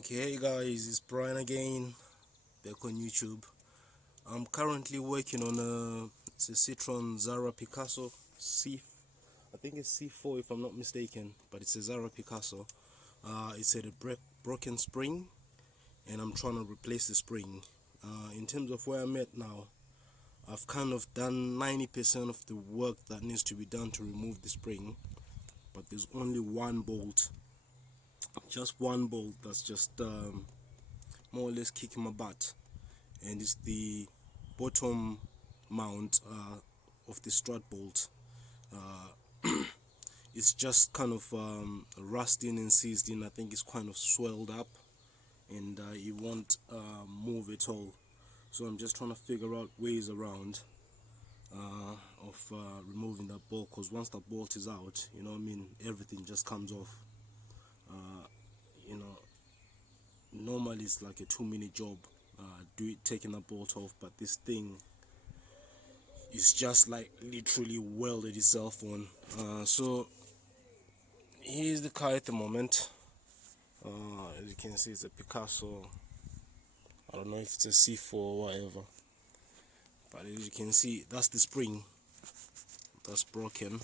Okay, hey guys, it's Brian again, back on YouTube. I'm currently working on it's a Citroën Xsara Picasso C, I think it's C4 if I'm not mistaken, but it's a Xsara Picasso. It's at a broken spring, and I'm trying to replace the spring. In terms of where I'm at now, I've kind of done 90% of the work that needs to be done to remove the spring, but there's only one bolt, just one bolt that's just more or less kicking my butt, and it's the bottom mount of the strut bolt. It's just kind of rusting and seized in. I think it's kind of swelled up, and it won't move at all. So I'm just trying to figure out ways around of removing that bolt, because once that bolt is out, you know what I mean, everything just comes off. You know, normally it's like a 2-minute job taking that bolt off, but this thing is just like literally welded itself on. So here's the car at the moment. As you can see, it's a Picasso. I don't know if it's a C4 or whatever, but as you can see, that's the spring that's broken.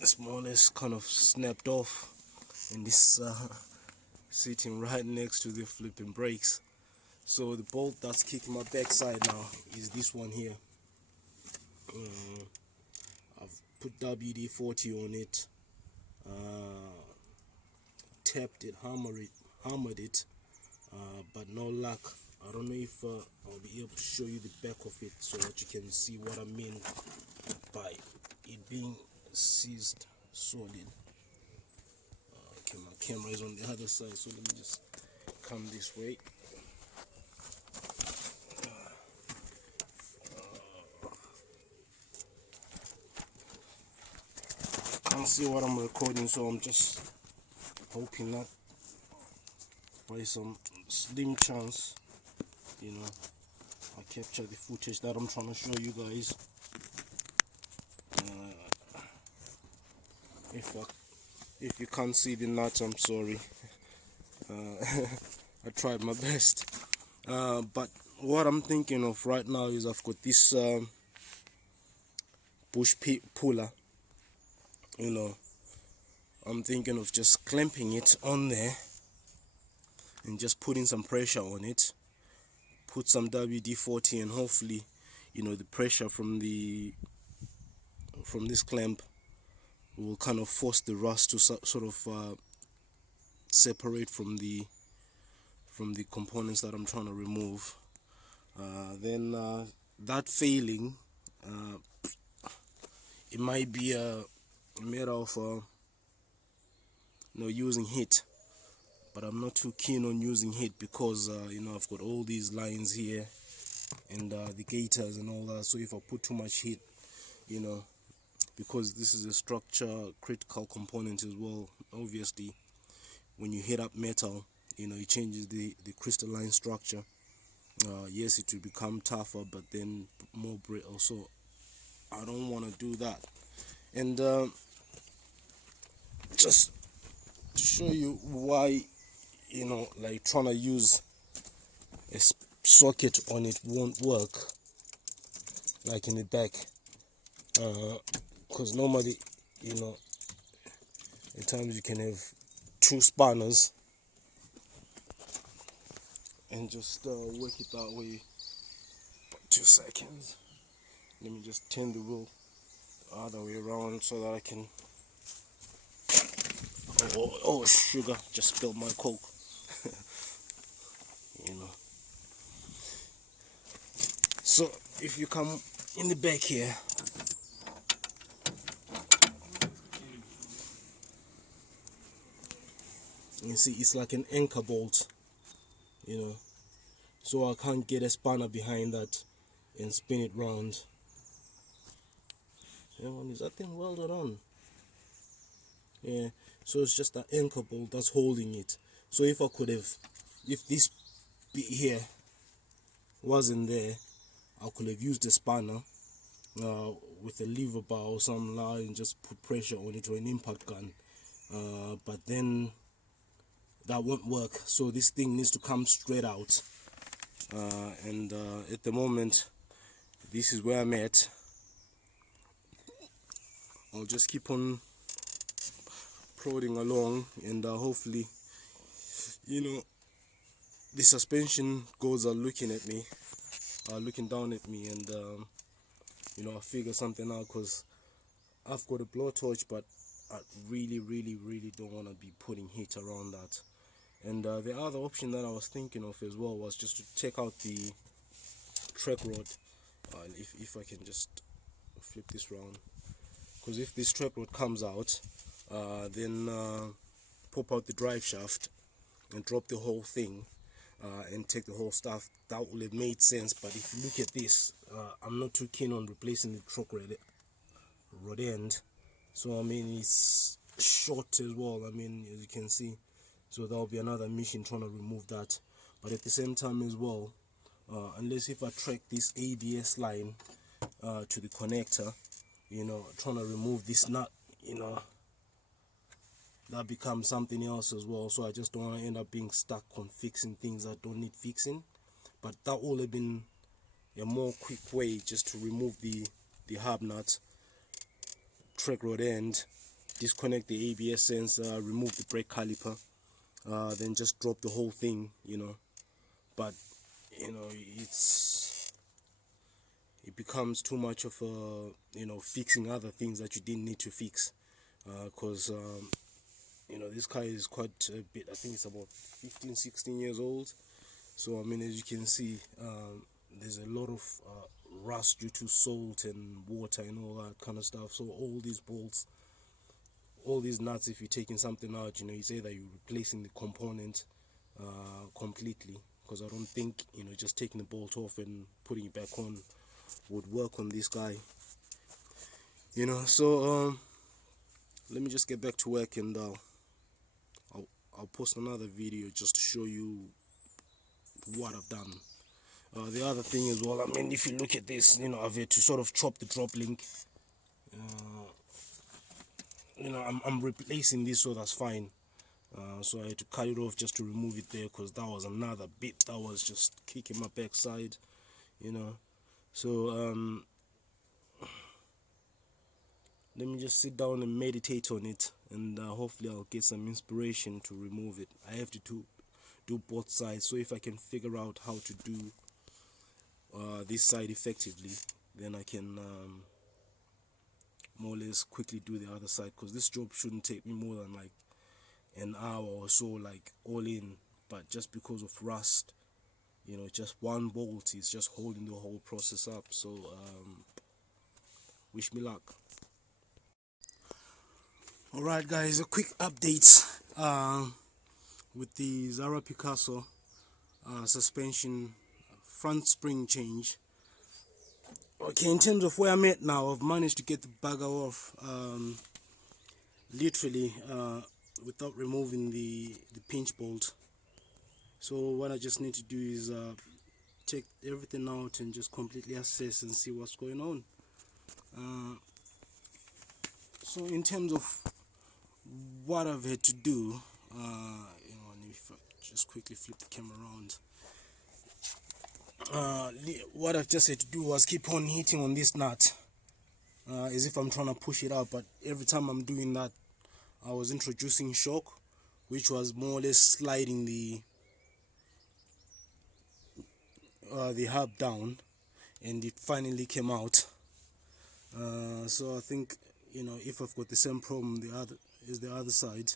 It's more or less kind of snapped off, and this sitting right next to the flipping brakes. So the bolt that's kicking my backside now is this one here. I've put WD-40 on it, tapped it, hammered it, but no luck. I don't know if I'll be able to show you the back of it so that you can see what I mean by it being seized solid. Okay, my camera is on the other side, so let me just come this way. Can't see what I'm recording, so I'm just hoping that by some slim chance, you know, I capture the footage that I'm trying to show you guys. If you can't see the nuts, I'm sorry. I tried my best. But what I'm thinking of right now is I've got this push puller. You know, I'm thinking of just clamping it on there and just putting some pressure on it. Put some WD-40, and hopefully, you know, the pressure from this clamp will kind of force the rust to sort of separate from the components that I'm trying to remove. Then that failing, it might be a matter of using heat, but I'm not too keen on using heat because you know, I've got all these lines here and the gaiters and all that. So if I put too much heat, you know, because this is a structure critical component as well, obviously when you heat up metal, you know, it changes the crystalline structure. Yes, it will become tougher, but then more brittle, so I don't want to do that. And just to show you why, you know, like trying to use a socket on it won't work, like in the back, because normally, you know, at times you can have 2 spanners and just work it that way. 2 seconds, let me just turn the wheel the other way around so that I can oh sugar, just spilled my Coke. You know, so if you come in the back here, you see it's like an anchor bolt, you know, so I can't get a spanner behind that and spin it round. Is that thing welded on? Yeah, so it's just an anchor bolt that's holding it. So if this bit here wasn't there, I could have used a spanner with a lever bar or something like, and just put pressure on it, or an impact gun. But then that won't work. So this thing needs to come straight out, and at the moment this is where I'm at. I'll just keep on prodding along, and hopefully, you know, the suspension goals are looking at me, looking down at me, and you know, I'll figure something out, because I've got a blowtorch, but I really don't want to be putting heat around that. And the other option that I was thinking of as well was just to take out the track rod. If I can just flip this round, because if this track rod comes out, then pop out the drive shaft and drop the whole thing, and take the whole stuff. That would have made sense. But if you look at this, I'm not too keen on replacing the track rod end. So I mean, it's short as well, I mean, as you can see. So that'll be another mission trying to remove that. But at the same time as well, unless if I track this ABS line to the connector, you know, trying to remove this nut, you know, that becomes something else as well. So I just don't want to end up being stuck on fixing things that don't need fixing. But that would have been a more quick way, just to remove the hub nut, track rod end, disconnect the ABS sensor, remove the brake caliper, then just drop the whole thing, you know. But you know, it becomes too much of a, you know, fixing other things that you didn't need to fix, because you know, this car is quite a bit, I think it's about 15-16 years old. So I mean, as you can see, there's a lot of rust due to salt and water and all that kind of stuff. So all these bolts, all these nuts, if you're taking something out, you know, it's either you're replacing the component completely, because I don't think, you know, just taking the bolt off and putting it back on would work on this guy, you know. So let me just get back to work, and I'll post another video just to show you what I've done. The other thing as well, I mean, if you look at this, you know, I've had to sort of chop the drop link. You know, I'm replacing this, so that's fine. So I had to cut it off just to remove it there, because that was another bit that was just kicking my backside, you know. So let me just sit down and meditate on it, and hopefully I'll get some inspiration to remove it. I have to do both sides, so if I can figure out how to do this side effectively, then I can more or less quickly do the other side, because this job shouldn't take me more than like an hour or so, like all in. But just because of rust, you know, just one bolt is just holding the whole process up. So wish me luck. Alright guys, a quick update with the Xsara Picasso suspension front spring change. Okay, in terms of where I'm at now, I've managed to get the bugger off literally without removing the pinch bolt. So what I just need to do is take everything out and just completely assess and see what's going on. So in terms of what I've had to do, you know, if I just quickly flip the camera around, what I've just had to do was keep on hitting on this nut as if I'm trying to push it out, but every time I'm doing that, I was introducing shock, which was more or less sliding the hub down, and it finally came out. So I think, you know, if I've got the same problem the other side,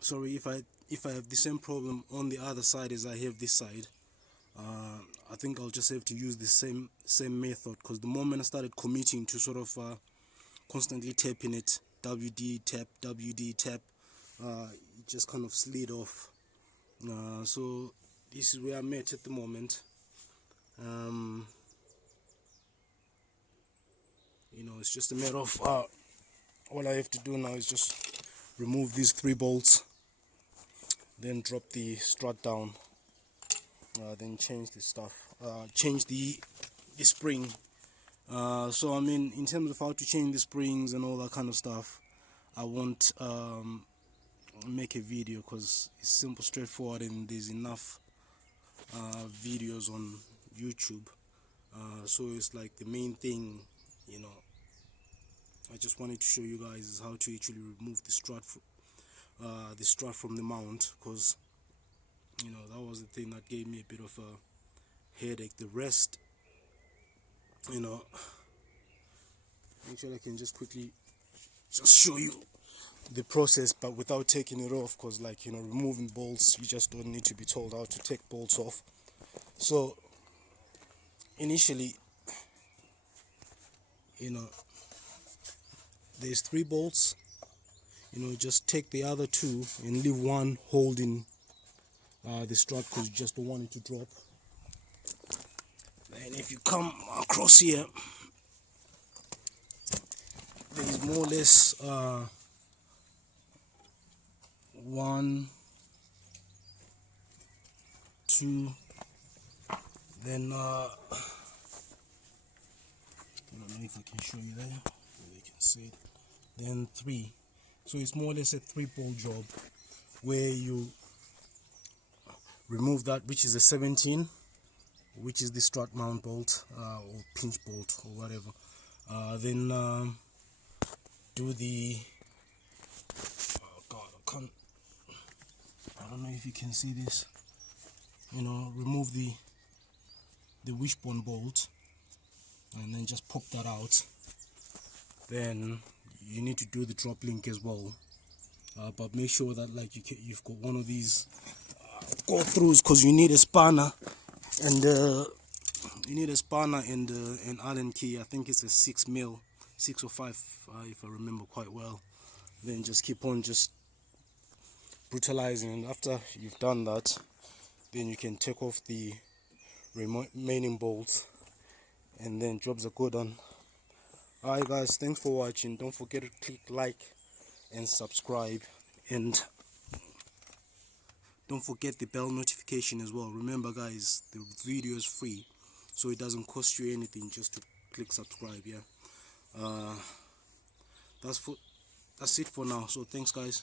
sorry, if I have the same problem on the other side as I have this side, I think I'll just have to use the same method, because the moment I started committing to sort of constantly tapping it, WD tap, it just kind of slid off. So this is where I'm at the moment. You know, it's just a matter of all I have to do now is just remove these 3 bolts, then drop the strut down, then change the stuff, change the spring. So I mean, in terms of how to change the springs and all that kind of stuff, I won't make a video because it's simple, straightforward, and there's enough videos on YouTube. So it's like the main thing, you know, I just wanted to show you guys is how to actually remove the strut from the mount, because you know that was the thing that gave me a bit of a headache. The rest, you know, actually I can just quickly just show you the process, but without taking it off, because like, you know, removing bolts, you just don't need to be told how to take bolts off. So initially, you know, there's 3 bolts. You know, just take the other 2 and leave one holding the strut, because you just don't want it to drop. And if you come across here, there's more or less 1, 2, then I don't know if I can show you there, you can see it, then 3. So it's more or less a 3-bolt job, where you remove that, which is a 17, which is the strut mount bolt, or pinch bolt, or whatever. Then do the, oh god, I don't know if you can see this, you know, remove the wishbone bolt, and then just pop that out. Then you need to do the drop link as well, but make sure that like you've got one of these go throughs, because you need a spanner and an Allen key. I think it's a 6 mil, 6 or 5, if I remember quite well. Then just keep on just brutalizing, and after you've done that, then you can take off the remaining bolts, and then jobs are good on. Alright guys, thanks for watching. Don't forget to click like and subscribe, and don't forget the bell notification as well. Remember guys, the video is free, so it doesn't cost you anything just to click subscribe. Yeah, that's it for now. So thanks guys.